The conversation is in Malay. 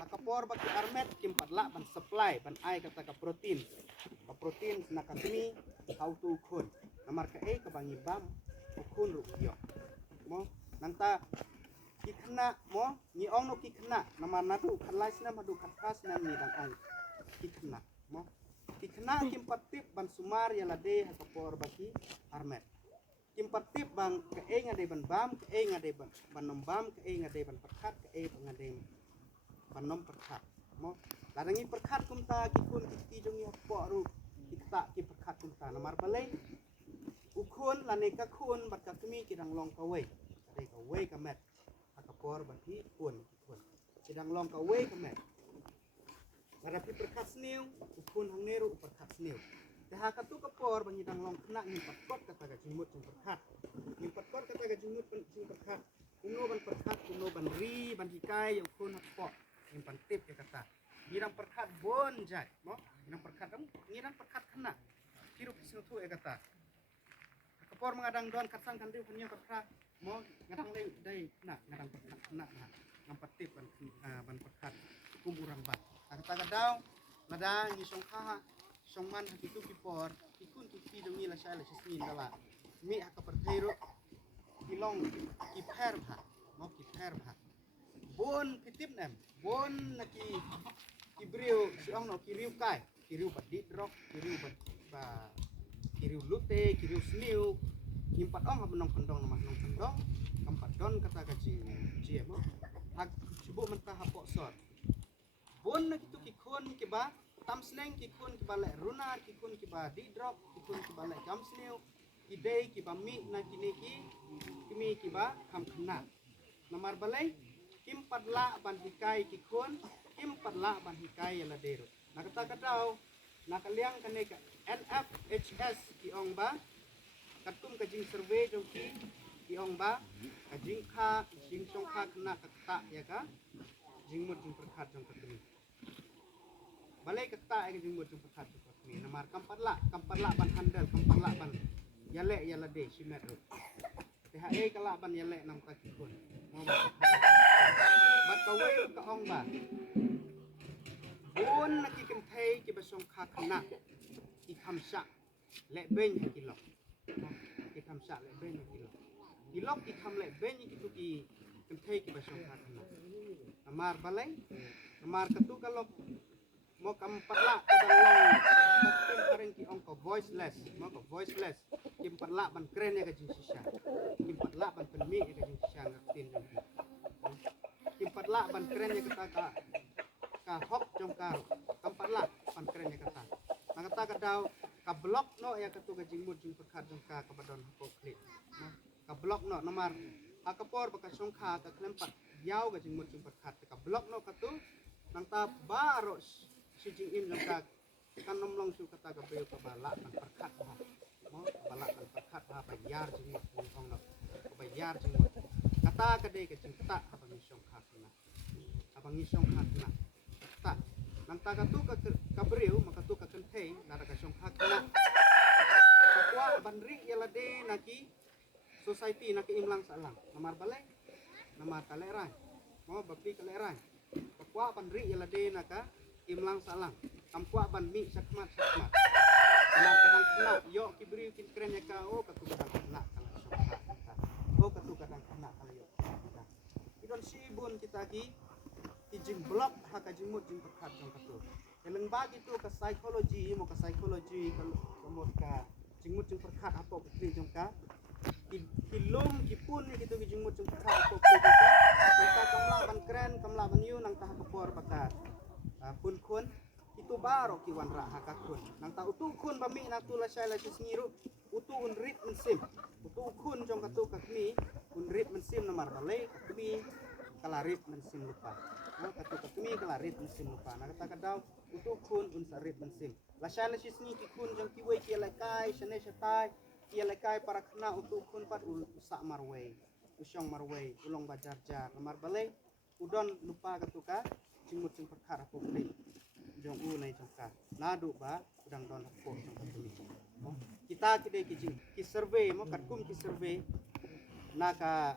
Akapor bagi armet kim patla ban supply ban ai kata ka protein na kami how to kun namar ka e ka bangi bam kun ru yo mo nanta kikna mo ni ong no kikna namar nadu khalai sina madu khatkas na ni dang ong kikna mo kikna kim patip ban sumar ya lade akapor bagi armet kim patip bang ka e ngade ban bam ka e ngade ban nombam ka e ngade ban perkat ka e ngade panom perkat mo larangi perkat kumta kikun kiti jongi po ru kita ki perkat kumta namar balai ukun lane ka kun bat ka kemi kidang long ka we ade ka we ka met akapor bati kun kidang long ka we ka met ngarapi perkat sniu ukun hang neru perkat sniu dah ka tu kapor bangi dang long kena ni patkot kata ka jimut jing perkat ni patkot kata ka jimut jing perkat kuno ban perkat kuno ban ri ban hikai yang kun hakpo yang pantip ya kata ngirang perkat bon jai mo ngirang perkat kena hirup sinu tu ya kata kapor mengadang don katsang kan riu punya perkat mo ngadang dai kena ngadang perkat kena ngam pantip ban perkat kumurang bat kata kadau ladang ni songkha songman hakitu kipor ikun kiki dongi la shala sismin dala mi hakapertero kilong kiper bha mo kiper bha bon pitip nem bon naki kibriu siong no kiriu kai kiriu badit rok kiriu ba kiriu lute kiriu sniu nimpat ong menong kendong nama nong kendong kampat don kata gaji ji mo hak subuh mentah hapok sor bon naki tu kikon kiba tamsleng kikun kiba le runa kikun kiba didrop kikun kiba le jamsneu idei kiba mi na kineki kimi kiba kam khna namar balai kim padla ban hikai kikun kim padla ban hikai la dero nakata kadau nakaliang kaneka NFHS ki ong ba katum kajing survey jong ki ong ba kajing kha jing song kha kena kata ya ka jing mut jing perkhat jong katumi balai kata ai jing mut jing perkhat jong katumi namar kampatla ban handal kampatla ban yale yala de simet ro THE kala ban yale nam ka kikun bat kawe ka ong ba bon nakikem thei ki basong kha khana ki khamsa le ben kilok ki khamsa le ben kilok ki kham le ben ki tu ki kem thei ki basong kha khana amar balai amar katu kalok mo kam patla kadang long katim kareng ki ong ko voiceless kim patla ban kren ya ka jing sisa kim patla ban penmi ya ka jing sisa ngaktin jong kim patla ban kren ya kata ka hok jong karo kam patla ban kren ya kata nangata kadau ka blok no ya katu ka jing mut jing perkhat jong ka badon hapok klik ka blok no namar akapor baka songkha ka klempat yau ka jing mut jing perkhat ka blok no katu nangta baros si jing im jong ka kanom long su kata ka beu ka balak ban perkhat ha mo balak ban perkhat ha bayar jing mut jing ong no bayar jing mut kata ka de ka jing ta abang songkha kana abang songkha kana ta nangta ka tu ka breu maka tu ka kenthei nara ka songkha kana takwa banri yala de naki society naki imlang salang namar balai namar kalerai mo bapi kalerai takwa banri yala de naka imlang salang kamkwa ban mi sakmat namar kadang kena yo kibriu kin kren ya ka o ka tu kadang kena kala songkha o ka tu kadang kena kala yo idon sibun kita ki jing blok haka jing mut jing perkhat jong katu eleng bagi tu ka psikologi mo ka psikologi ka ka jing mut jing perkhat apo kri jong ka kilum kipun ni kitu jing mut jing perkhat apo kri jong ka kita kamla ban kren kamla ban yu nang tahap por baka kun itu baro ki wan ra haka kun nang ta utu kun bami na tu la sai la singiru utu unrit mensim utu kun jong katu ka kni unrit mensim namar balai kmi kalarit mensim lupa katu kami kalarit mensim lupa na kata kadau utu kun unsarit mensim la shala sisni ki kun jang ki we ki laikai shane shatai ki laikai para kena utu kun pat usa marway usyong marway ulong bajar jar namar balai udon lupa katu ka jingmut jing perkhat apo kli jong u nai jong ka nadu ba udang don apo jong kami kita kide ki jing ki survey mo katkum ki survey naka